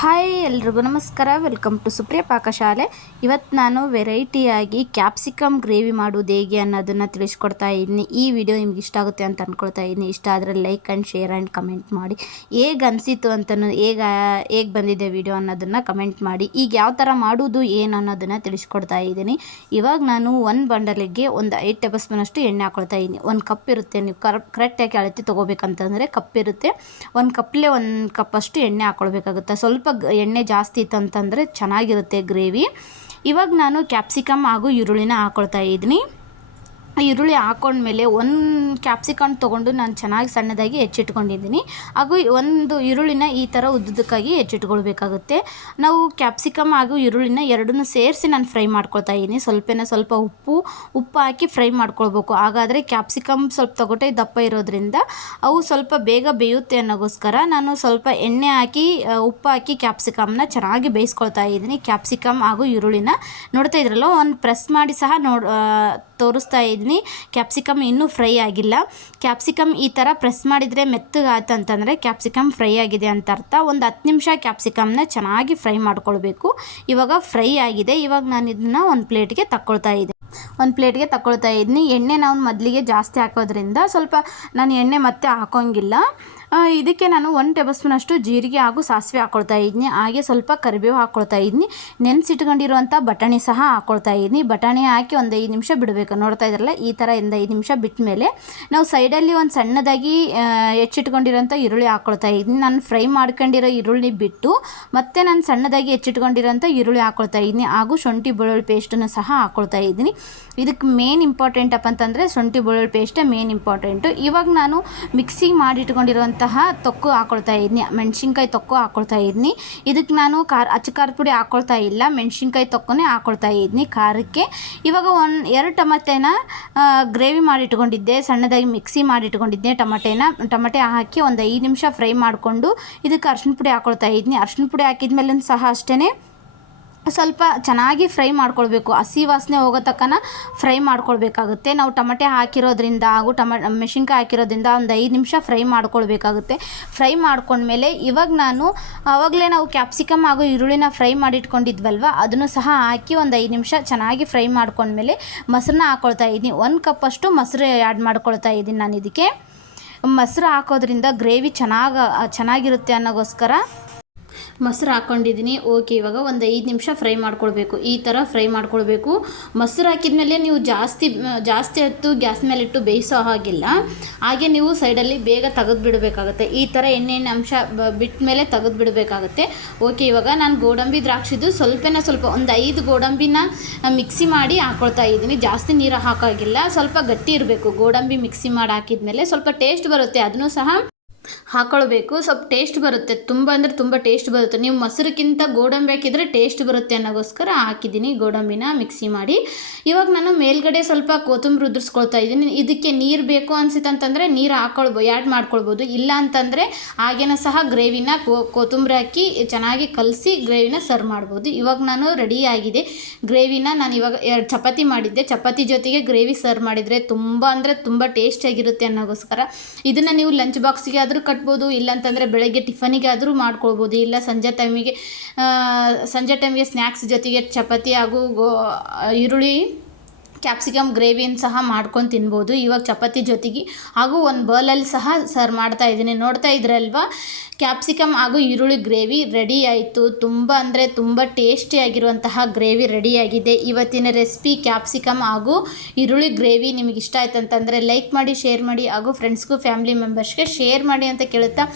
Hi ಎಲ್ರಿಗೂ ನಮಸ್ಕಾರ. Welcome to Supriya ಪಾಕಶಾಲೆ ಇವತ್ತು ನಾನು ವೆರೈಟಿಯಾಗಿ ಕ್ಯಾಪ್ಸಿಕಮ್ ಗ್ರೇವಿ ಮಾಡೋದು ಹೇಗೆ ಅನ್ನೋದನ್ನು ತಿಳಿಸ್ಕೊಡ್ತಾ ಇದ್ದೀನಿ. ಈ ವಿಡಿಯೋ ನಿಮ್ಗೆ ಇಷ್ಟ ಆಗುತ್ತೆ ಅಂತ ಅಂದ್ಕೊಳ್ತಾ ಇದ್ದೀನಿ. ಇಷ್ಟ ಆದರೆ like and share and comment ಮಾಡಿ. ಹೇಗೆ ಅನಿಸಿತು ಅಂತಲೂ ಹೇಗೆ ಹೇಗೆ ಬಂದಿದೆ ವಿಡಿಯೋ ಅನ್ನೋದನ್ನು ಕಮೆಂಟ್ ಮಾಡಿ. ಈಗ ಯಾವ ಥರ ಮಾಡೋದು, ಏನು ಅನ್ನೋದನ್ನು ತಿಳಿಸ್ಕೊಡ್ತಾ ಇದ್ದೀನಿ. ಇವಾಗ ನಾನು ಒಂದು ಬಂಡಲಿಗೆ ಒಂದು ಐದು ಟೇಬಲ್ ಸ್ಪೂನಷ್ಟು ಎಣ್ಣೆ ಹಾಕೊಳ್ತಾ ಇದ್ದೀನಿ. ಒಂದು ಕಪ್ ಇರುತ್ತೆ, ನೀವು ಕರ್ ಕರೆಕ್ಟಾಗಿ ಅಳತಿ ತೊಗೋಬೇಕಂತಂದರೆ ಕಪ್ ಇರುತ್ತೆ. ಒಂದು ಕಪ್ಲೇ ಒಂದು ಕಪ್ಪಷ್ಟು ಎಣ್ಣೆ ಹಾಕೊಳ್ಬೇಕಾಗುತ್ತೆ. ಸ್ವಲ್ಪ ಎಣ್ಣೆ ಜಾಸ್ತಿ ಇತ್ತಂತಂದರೆ ಚೆನ್ನಾಗಿರುತ್ತೆ ಗ್ರೇವಿ. ಇವಾಗ ನಾನು ಕ್ಯಾಪ್ಸಿಕಮ್ ಹಾಗೂ ಈರುಳ್ಳಿನ ಹಾಕ್ಕೊಳ್ತಾ ಇದ್ದೀನಿ. ಈರುಳ್ಳಿ ಹಾಕೊಂಡ್ಮೇಲೆ ಒಂದು ಕ್ಯಾಪ್ಸಿಕಮ್ ತೊಗೊಂಡು ನಾನು ಚೆನ್ನಾಗಿ ಸಣ್ಣದಾಗಿ ಹೆಚ್ಚಿಟ್ಕೊಂಡಿದ್ದೀನಿ. ಹಾಗೂ ಒಂದು ಈರುಳ್ಳಿನ ಈ ಥರ ಉದ್ದಕ್ಕಾಗಿ ಹೆಚ್ಚಿಟ್ಕೊಳ್ಬೇಕಾಗುತ್ತೆ. ನಾವು ಕ್ಯಾಪ್ಸಿಕಮ್ ಹಾಗೂ ಈರುಳ್ಳಿನ ಎರಡನ್ನೂ ಸೇರಿಸಿ ನಾನು ಫ್ರೈ ಮಾಡ್ಕೊಳ್ತಾ ಇದ್ದೀನಿ. ಸ್ವಲ್ಪನೇ ಸ್ವಲ್ಪ ಉಪ್ಪು ಉಪ್ಪು ಹಾಕಿ ಫ್ರೈ ಮಾಡ್ಕೊಳ್ಬೇಕು. ಹಾಗಾದರೆ ಕ್ಯಾಪ್ಸಿಕಮ್ ಸ್ವಲ್ಪ ತೊಗೊಟೆ ದಪ್ಪ ಇರೋದ್ರಿಂದ ಅವು ಸ್ವಲ್ಪ ಬೇಗ ಬೇಯುತ್ತೆ ಅನ್ನೋಗೋಸ್ಕರ ನಾನು ಸ್ವಲ್ಪ ಎಣ್ಣೆ ಹಾಕಿ ಉಪ್ಪು ಹಾಕಿ ಕ್ಯಾಪ್ಸಿಕಮ್ನ ಚೆನ್ನಾಗಿ ಬೇಯಿಸ್ಕೊಳ್ತಾ ಇದ್ದೀನಿ. ಕ್ಯಾಪ್ಸಿಕಮ್ ಹಾಗೂ ಈರುಳ್ಳಿನ ನೋಡ್ತಾ ಇದ್ರಲ್ಲ ಒಂದು ಪ್ರೆಸ್ ಮಾಡಿ ಸಹ ನೋಡ್ ತೋರಿಸ್ತಾ ಇದ್ದೀನಿ. ಕ್ಯಾಪ್ಸಿಕಮ್ ಇನ್ನೂ ಫ್ರೈ ಆಗಿಲ್ಲ. ಕ್ಯಾಪ್ಸಿಕಮ್ ಈ ಥರ ಪ್ರೆಸ್ ಮಾಡಿದರೆ ಮೆತ್ತಗಾಯ್ತು ಅಂತಂದರೆ ಕ್ಯಾಪ್ಸಿಕಮ್ ಫ್ರೈ ಆಗಿದೆ ಅಂತ ಅರ್ಥ. ಒಂದು ಹತ್ತು ನಿಮಿಷ ಕ್ಯಾಪ್ಸಿಕಮ್ನ ಚೆನ್ನಾಗಿ ಫ್ರೈ ಮಾಡ್ಕೊಳ್ಬೇಕು. ಇವಾಗ ಫ್ರೈ ಆಗಿದೆ. ಇವಾಗ ನಾನು ಇದನ್ನು ಒಂದು ಪ್ಲೇಟ್ಗೆ ತಕ್ಕೊಳ್ತಾ ಇದ್ದೆ. ಒಂದು ಪ್ಲೇಟ್ಗೆ ತಗೊಳ್ತಾ ಇದ್ದೀನಿ ಎಣ್ಣೆ ನಾವು ಮೊದಲಿಗೆ ಜಾಸ್ತಿ ಹಾಕೋದ್ರಿಂದ ಸ್ವಲ್ಪ ನಾನು ಎಣ್ಣೆ ಮತ್ತೆ ಹಾಕೋಂಗಿಲ್ಲ. ಇದಕ್ಕೆ ನಾನು ಒಂದು ಟೇಬಲ್ ಸ್ಪೂನಷ್ಟು ಜೀರಿಗೆ ಹಾಗೂ ಸಾಸಿವೆ ಹಾಕ್ಕೊಳ್ತಾ ಇದ್ದೀನಿ ಹಾಗೆ ಸ್ವಲ್ಪ ಕರಿಬೇವು ಹಾಕ್ಕೊಳ್ತಾ ಇದ್ದೀನಿ ನೆನೆಸಿಟ್ಕೊಂಡಿರುವಂಥ ಬಟಾಣಿ ಸಹ ಹಾಕ್ಕೊಳ್ತಾ ಇದ್ದೀನಿ ಬಟಾಣಿ ಹಾಕಿ ಒಂದು ಐದು ನಿಮಿಷ ಬಿಡಬೇಕು. ನೋಡ್ತಾ ಇದ್ರಲ್ಲ, ಈ ಥರ ಒಂದು ಐದು ನಿಮಿಷ ಬಿಟ್ಟ ಮೇಲೆ ನಾವು ಸೈಡಲ್ಲಿ ಒಂದು ಸಣ್ಣದಾಗಿ ಹೆಚ್ಚಿಟ್ಕೊಂಡಿರೋಂಥ ಈರುಳ್ಳಿ ಹಾಕ್ಕೊಳ್ತಾ ಇದ್ದೀನಿ ನಾನು ಫ್ರೈ ಮಾಡ್ಕೊಂಡಿರೋ ಈರುಳ್ಳಿ ಬಿಟ್ಟು ಮತ್ತೆ ನಾನು ಸಣ್ಣದಾಗಿ ಹೆಚ್ಚಿಟ್ಕೊಂಡಿರೋಂಥ ಈರುಳ್ಳಿ ಹಾಕ್ಕೊಳ್ತಾ ಇದ್ದೀನಿ ಹಾಗೂ ಶುಂಠಿ ಬೆಳ್ಳುಳ್ಳಿ ಪೇಸ್ಟನ್ನು ಸಹ ಹಾಕ್ಕೊಳ್ತಾ ಇದ್ದೀನಿ ಇದಕ್ಕೆ ಮೇನ್ ಇಂಪಾರ್ಟೆಂಟ್ ಅಪ್ಪ ಅಂತಂದರೆ, ಶುಂಠಿ ಬೆಳ್ಳುಳ್ಳಿ ಪೇಸ್ಟೇ ಮೇನ್ ಇಂಪಾರ್ಟೆಂಟು ಇವಾಗ ನಾನು ಮಿಕ್ಸಿಗೆ ಮಾಡಿಟ್ಕೊಂಡಿರುವಂತಹ ತೊಕ್ಕು ಹಾಕೊಳ್ತಾ ಇದ್ನಿ. ಮೆಣಸಿನ್ಕಾಯಿ ತೊಕ್ಕು ಹಾಕೊಳ್ತಾ ಇದ್ನಿ. ಇದಕ್ಕೆ ನಾನು ಖಾರ, ಅಚ್ಚ ಖಾರದ ಪುಡಿ ಹಾಕ್ಕೊಳ್ತಾ ಇಲ್ಲ. ಮೆಣಸಿನ್ಕಾಯಿ ತೊಕ್ಕನೇ ಹಾಕ್ಕೊಳ್ತಾ ಇದ್ನಿ ಖಾರಕ್ಕೆ. ಇವಾಗ ಒಂದು ಎರಡು ಟಮಟೆನ ಗ್ರೇವಿ ಮಾಡಿಟ್ಕೊಂಡಿದ್ದೆ ಸಣ್ಣದಾಗಿ ಮಿಕ್ಸಿ ಮಾಡಿಟ್ಕೊಂಡಿದ್ದೆ ಟಮಟೆನ. ಟಮಟೆ ಹಾಕಿ ಒಂದು ಐದು ನಿಮಿಷ ಫ್ರೈ ಮಾಡಿಕೊಂಡು ಇದಕ್ಕೆ ಅರ್ಶಿಣ ಪುಡಿ ಹಾಕ್ಕೊಳ್ತಾ ಇದ್ನಿ. ಅರ್ಶಿಣ ಪುಡಿ ಹಾಕಿದ್ಮೇಲೆ ಸಹ ಅಷ್ಟೇ ಸ್ವಲ್ಪ ಚೆನ್ನಾಗಿ ಫ್ರೈ ಮಾಡ್ಕೊಳ್ಬೇಕು. ಹಸಿ ವಾಸನೆ ಹೋಗೋ ತಕ್ಕನ ಫ್ರೈ ಮಾಡ್ಕೊಳ್ಬೇಕಾಗುತ್ತೆ. ನಾವು ಟಮಟೆ ಹಾಕಿರೋದ್ರಿಂದ ಹಾಗೂ ಟಮ, ಮೆಣಸಿನ್ಕಾಯಿ ಹಾಕಿರೋದ್ರಿಂದ ಒಂದು ಐದು ನಿಮಿಷ ಫ್ರೈ ಮಾಡ್ಕೊಳ್ಬೇಕಾಗುತ್ತೆ. ಫ್ರೈ ಮಾಡ್ಕೊಂಡ್ಮೇಲೆ ಇವಾಗ ನಾನು ಆವಾಗಲೇ ನಾವು ಕ್ಯಾಪ್ಸಿಕಮ್ ಹಾಗೂ ಈರುಳ್ಳಿನ ಫ್ರೈ ಮಾಡಿಟ್ಕೊಂಡಿದ್ವಲ್ವ, ಅದನ್ನು ಸಹ ಹಾಕಿ ಒಂದು ಐದು ನಿಮಿಷ ಚೆನ್ನಾಗಿ ಫ್ರೈ ಮಾಡ್ಕೊಂಡ್ಮೇಲೆ ಮೊಸರನ್ನ ಹಾಕ್ಕೊಳ್ತಾ ಇದ್ದೀನಿ. ಒಂದು ಕಪ್ಪಷ್ಟು ಮೊಸರು ಆ್ಯಡ್ ಮಾಡ್ಕೊಳ್ತಾ ಇದ್ದೀನಿ ನಾನು ಇದಕ್ಕೆ ಮೊಸರು ಹಾಕೋದ್ರಿಂದ ಗ್ರೇವಿ ಚೆನ್ನಾಗಿ, ಚೆನ್ನಾಗಿರುತ್ತೆ ಅನ್ನೋಗೋಸ್ಕರ ಮೊಸರು ಹಾಕ್ಕೊಂಡಿದ್ದೀನಿ ಓಕೆ ಇವಾಗ ಒಂದು ಐದು ನಿಮಿಷ ಫ್ರೈ ಮಾಡ್ಕೊಳ್ಬೇಕು. ಈ ಥರ ಫ್ರೈ ಮಾಡ್ಕೊಳ್ಬೇಕು. ಮೊಸರು ಹಾಕಿದ್ಮೇಲೆ ನೀವು ಜಾಸ್ತಿ ಜಾಸ್ತಿ ಹೊತ್ತು ಗ್ಯಾಸ್ ಮೇಲೆ ಇಟ್ಟು ಬೇಯಿಸೋ ಹಾಗಿಲ್ಲ. ಹಾಗೆ ನೀವು ಸೈಡಲ್ಲಿ ಬೇಗ ತೆಗೆದು ಬಿಡಬೇಕಾಗುತ್ತೆ. ಈ ಥರ ಎಣ್ಣೆಣ್ಣೆ ಅಂಶ ಬಿಟ್ಟ ಮೇಲೆ ತೆಗೆದು ಬಿಡಬೇಕಾಗುತ್ತೆ. ಓಕೆ ಇವಾಗ ನಾನು ಗೋಡಂಬಿ ದ್ರಾಕ್ಷಿದು ಸ್ವಲ್ಪನೇ ಸ್ವಲ್ಪ ಒಂದು ಐದು ಗೋಡಂಬಿನ ಮಿಕ್ಸಿ ಮಾಡಿ ಹಾಕ್ಕೊಳ್ತಾ ಇದ್ದೀನಿ. ಜಾಸ್ತಿ ನೀರು ಹಾಕೋಗಿಲ್ಲ. ಸ್ವಲ್ಪ ಗಟ್ಟಿ ಇರಬೇಕು. ಗೋಡಂಬಿ ಮಿಕ್ಸಿ ಮಾಡಿ ಹಾಕಿದ್ಮೇಲೆ ಸ್ವಲ್ಪ ಟೇಸ್ಟ್ ಬರುತ್ತೆ. ಅದನ್ನು ಸಹ ಹಾಕೊಳ್ಬೇಕು. ಸ್ವಲ್ಪ ಟೇಸ್ಟ್ ಬರುತ್ತೆ. ತುಂಬ ಅಂದರೆ ತುಂಬ ಟೇಸ್ಟ್ ಬರುತ್ತೆ. ನೀವು ಮೊಸರುಕ್ಕಿಂತ ಗೋಡಂಬಿ ಹಾಕಿದರೆ ಟೇಸ್ಟ್ ಬರುತ್ತೆ ಅನ್ನೋಗೋಸ್ಕರ ಹಾಕಿದ್ದೀನಿ ಗೋಡಂಬಿನ ಮಿಕ್ಸಿ ಮಾಡಿ. ಇವಾಗ ನಾನು ಮೇಲ್ಗಡೆ ಸ್ವಲ್ಪ ಕೊತ್ತಂಬರಿ ಉದುರಿಸ್ಕೊಳ್ತಾ ಇದ್ದೀನಿ. ಇದಕ್ಕೆ ನೀರು ಬೇಕು ಅನಿಸುತ್ತಂತಂದರೆ ನೀರು ಹಾಕೊಳ್ಬೋದು ಆ್ಯಡ್ ಮಾಡ್ಕೊಳ್ಬೋದು. ಇಲ್ಲ ಅಂತಂದರೆ ಹಾಗೇನ ಸಹ ಗ್ರೇವಿನ ಕೊತ್ತಂಬರಿ ಹಾಕಿ ಚೆನ್ನಾಗಿ ಕಲಸಿ ಗ್ರೇವಿನ ಸರ್ವ್ ಮಾಡ್ಬೋದು. ಇವಾಗ ನಾನು ರೆಡಿ ಆಗಿದೆ. ಗ್ರೇವಿನ ನಾನು ಇವಾಗ ಎರಡು ಚಪಾತಿ ಮಾಡಿದ್ದೆ. ಚಪಾತಿ ಜೊತೆಗೆ ಗ್ರೇವಿ ಸರ್ವ್ ಮಾಡಿದರೆ ತುಂಬ ಅಂದರೆ ತುಂಬ ಟೇಸ್ಟಿಯಾಗಿರುತ್ತೆ ಅನ್ನೋಗೋಸ್ಕರ ಇದನ್ನು ನೀವು ಲಂಚ್ ಬಾಕ್ಸಿಗೆ ಆದರೂ ಕಟ್ಬೋದು, ಇಲ್ಲಾಂತಂದರೆ ಬೆಳಗ್ಗೆ ಟಿಫನಿಗೆ ಆದರೂ ಮಾಡ್ಕೊಳ್ಬೋದು. ಇಲ್ಲ ಸಂಜೆ ಟೈಮಿಗೆ ಸಂಜೆ ಟೈಮಿಗೆ ಸ್ನ್ಯಾಕ್ಸ್ ಜೊತೆಗೆ ಚಪಾತಿ ಹಾಗೂ ಗೋ ಈರುಳ್ಳಿ ಕ್ಯಾಪ್ಸಿಕಮ್ ಗ್ರೇವಿಯನ್ನು ಸಹ ಮಾಡ್ಕೊಂಡು ತಿನ್ಬೋದು. ಇವಾಗ ಚಪಾತಿ ಜೊತೆಗೆ ಹಾಗೂ ಒಂದು ಬೌಲಲ್ಲಿ ಸಹ ಸರ್ವ್ ಮಾಡ್ತಾ ಇದ್ದೀನಿ. ನೋಡ್ತಾ ಇದ್ರಲ್ವಾ? ಕ್ಯಾಪ್ಸಿಕಮ್ ಹಾಗೂ ಈರುಳ್ಳಿ ಗ್ರೇವಿ ರೆಡಿ ಆಯಿತು. ತುಂಬ ಅಂದರೆ ತುಂಬ ಟೇಸ್ಟಿಯಾಗಿರುವಂತಹ ಗ್ರೇವಿ ರೆಡಿಯಾಗಿದೆ ಇವತ್ತಿನ ರೆಸಿಪಿ ಕ್ಯಾಪ್ಸಿಕಮ್ ಹಾಗೂ ಈರುಳ್ಳಿ ಗ್ರೇವಿ ನಿಮಗೆ ಇಷ್ಟ ಆಯ್ತು ಅಂತಂದರೆ ಲೈಕ್ ಮಾಡಿ ಶೇರ್ ಮಾಡಿ ಹಾಗೂ ಫ್ರೆಂಡ್ಸ್ಗೂ ಫ್ಯಾಮಿಲಿ ಮೆಂಬರ್ಸ್ಗೆ ಶೇರ್ ಮಾಡಿ ಅಂತ ಕೇಳುತ್ತಾ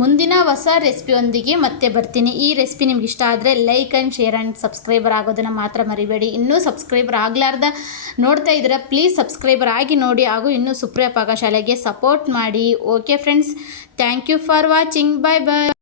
ಮುಂದಿನ ಹೊಸ ರೆಸಿಪಿಯೊಂದಿಗೆ ಮತ್ತೆ ಬರ್ತೀನಿ. ಈ ರೆಸಿಪಿ ನಿಮ್ಗೆ ಇಷ್ಟ ಆದರೆ like and share and subscriber ಆಗೋದನ್ನು ಮಾತ್ರ ಮರಿಬೇಡಿ. ಇನ್ನೂ ಸಬ್ಸ್ಕ್ರೈಬರ್ ಆಗಲಾರ್ದ ನೋಡ್ತಾ ಇದ್ರೆ ಪ್ಲೀಸ್ ಸಬ್ಸ್ಕ್ರೈಬರ್ ಆಗಿ ನೋಡಿ, ಹಾಗೂ ಇನ್ನೂ ಸುಪ್ರಿಯ ಪಾಕಶಾಲೆಗೆ ಸಪೋರ್ಟ್ ಮಾಡಿ. Okay friends thank you for watching bye bye